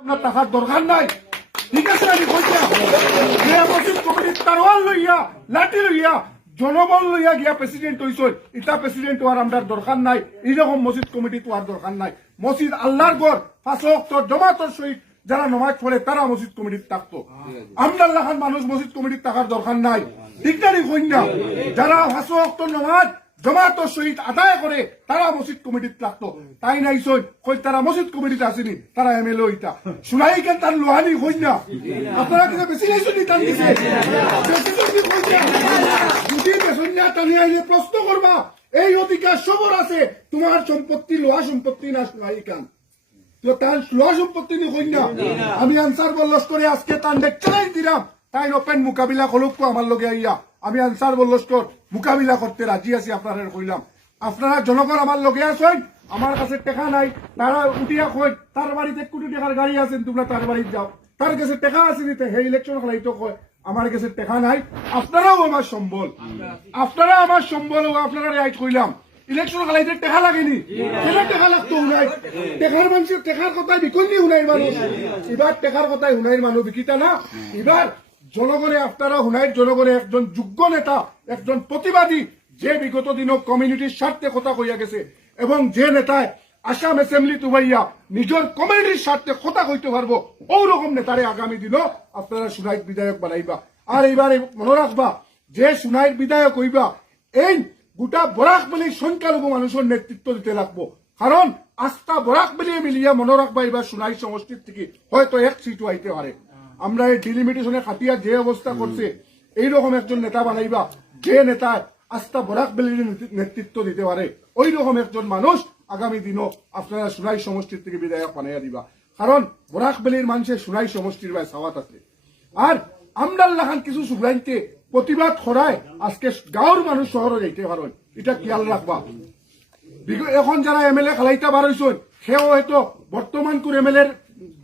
আপনার টাকার দরকার নাই। ঠিক আছে, আমি তারওয়াল লইয়া, লাঠি লইয়া, জনবল লইয়া গিয়া প্রেসিডেন্ট হইছই ইটা প্রেসিডেন্ট হওয়ার আমার দরকার নাই। এইরকম মসজিদ কমিটি হওয়ার দরকার নাই। মসজিদ আল্লাহর গড় পাঁচ জমাতর সহিত যারা নমাজ পড়ে তারা মসজিদ কমিটির থাকতো। আমদার লাখান মানুষ মসজিদ কমিটির থাকার দরকার নাই। ঠিক না যারা পাঁচ নমাজ জমাতর সহিত আদায় করে তারা মসজিদ কমিটির থাকতো তাই নাই সই কই তারা মসজিদ কমিটিতে আসেনি তারা এম এল শুনাই কেন তার লোহানি হই না? আপনারা কিন্তু বেশি নাইছেন নি টান দিছে? যদি টানি আইলে প্রশ্ন করবা এই অধিকার সবর আছে তোমার সম্পত্তি, লোহা সম্পত্তি না শুনাই কান? তো তার লোহা সম্পত্তি নি কই না? আমি আনসার বল্লস করে আজকে তার লেকচারাই দিলাম তাই ওপেন মোকাবিলা করুক আমার লগে আইয়া। আমি আনসার বল্লস্কর মোকাবিলা করতে রাজি আছি আপনারা কইলাম। আপনারা জনগণ আমার লগে আছেন, আমার কাছে টেকা নাই, তারা উঠিয়া কই তার বাড়িতে কোটি টাকার গাড়ি আছেন, তোমরা তার বাড়িতে যাও। তার কাছে টেকা আছে নিতে সেই ইলেকশন খেলাইতো কয়, আমার কাছে টেকা নাই, আপনারাও আমার সম্বল। আপনারা আমার সম্বল ও আপনারা রাইট কইলাম। ইলেকশন খেলাইতে টেকা লাগেনি। কেন টেকা লাগতো উনাই টেকার মানুষের টেকার কথাই বিকল্লি উনাইর মানুষ। এবার টেকার কথাই উনাইর মানুষ, বিকিতা না? এবার জনগণে আপনারা হুনাইর জনগণে একজন যোগ্য নেতা, একজন প্রতিবাদী, যে বিগত দিনও কমিউনিটির স্বার্থে কথা কইয়া গেছে এবং যে নেতায় আসাম এসেম্বলি তুবাইয়া নিজের কমিউনিটির স্বার্থে কথা কইতে পারব ওরকম নেতারে আগামী দিনও আপনারা সুনাইক বিধায়ক বানাইবা। আর এইবারে মনে রাখবা, যে সুনাইক বিধায়ক হইবা, এই গোটা বরাক বলি সংখ্যালঘু মানুষের নেতৃত্ব দিতে লাগবো। কারণ আস্থা বরাক বলি মিলিয়া মনে রাখবা এবার সুনাই সমষ্টির থেকে হয়তো এক সিটও আইতে পারে। আমরা এই ডিলিমিটেশনে খাটিয়া যে অবস্থা করছে, এইরকম একজন নেতা বানাইবা, যে নেতা আস্থা বরাক বেলির নেতৃত্ব দিতে পারে ওই রকম একজন মানুষ আগামী দিনও আপনারা সুনাই সমষ্টির থেকে বিধায়ক বানাইয়া দিবা। কারণ বরাক বেলির মানুষের সুনাই সমষ্টির ভাই সাওয়াত আছে। আর আমদার লাখান কিছু সুগ্রাইনকে প্রতিবাদ করায় আজকে গাঁৱৰ মানুষ শহরে যাইতে পারেন এটা খেয়াল রাখবা। এখন যারা এমএলএ খেলাইতে পারছেন সেও হয়তো বর্তমান কোর এমএলএর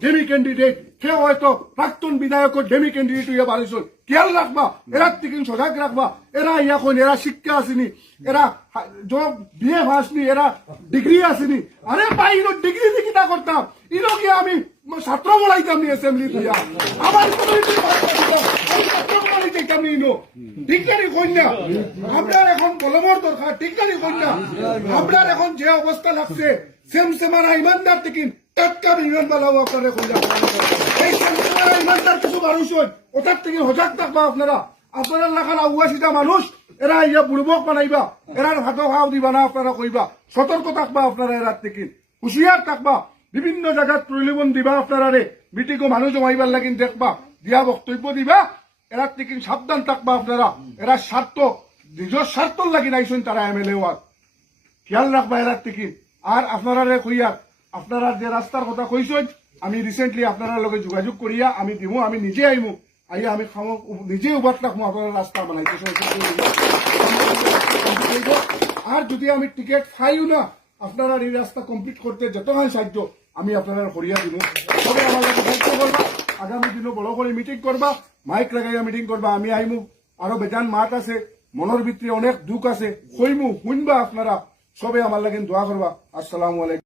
ডেমি ক্যান্ডিডেট সেও হয়তো প্রাক্তন বিধায়কের ডেমি ক্যান্ডিডেট হইয়া পারছেন খেয়াল রাখবা, এরা থেকে সজাগ রাখবা। এরা ইয়াখন এরা শিক্ষা আসেনি, এরা হা- বিয়ে আসনি, এরা ডিগ্রি আসেনি। আরে ভাই, ইনো ডিগ্রি দিয়ে কিটা করতাম? ইনো কি আমি ছাত্র বলাইতাম নি অ্যাসেম্বলি দিয়া আমার ছাত্র বলাই যাইতাম নি ইনো ঠিক না। কন্যা এখন দরকার, ঠিক না নি? আপনার এখন যে অবস্থা লাগছে সেম সেমারা ইমানদার থেকে টাটকা বিমান বালাও আপনারা কইলা এই সেম সেমারা ইমানদার কিছু মানুষ হয় ওটার থেকে হজাক থাকবা আপনারা আপনারা লাখান আউয়াশিটা মানুষ, এরা ইয়া বুড়বক বানাইবা এরার ভাত খাও দিবা না, আপনারা কইবা। সতর্ক থাকবা আপনারা এরার থেকে, হুশিয়ার থাকবা। বিভিন্ন জায়গাত প্রলোভন দিবা আপনারা রে মিটিংও মানুষ জমাইবার লাগিন দেখবা, দিয়া বক্তব্য দিবা এরার থেকে সাবধান থাকবা আপনারা, এরা স্বার্থ নিজের স্বার্থ লাগি নাইছেন তারা এম এল এ ওয়ার খেয়াল রাখবা এরার থেকে আর আপনারা কইয়া আপনারা যে রাস্তার কথা কইছেন আমি রিসেন্টলি আপনারা লগে যোগাযোগ করিয়া আমি দিমু, আমি নিজে আইমু আইয়া আমি খামো নিজে উবাত রাখব আপনারা রাস্তা বানাইতে আর যদি আমি টিকেট পাইও না আপনারা এই রাস্তা কমপ্লিট করতে যতক্ষণ সাহায্য আমি আপনারা করিয়া দিব তবে লগে সাহায্য করবা আগামী দিনও বড় করে মিটিং করবা মাইক লাগাইয়া মিটিং করবা আমি আইমু আরও বেজান মাত আছে মনের ভিতরে অনেক দুঃখ আছে। হইমু শুনবা আপনারা। সবে আমার লাগেন দোয়া করবা। আসসালামু আলাইকুম।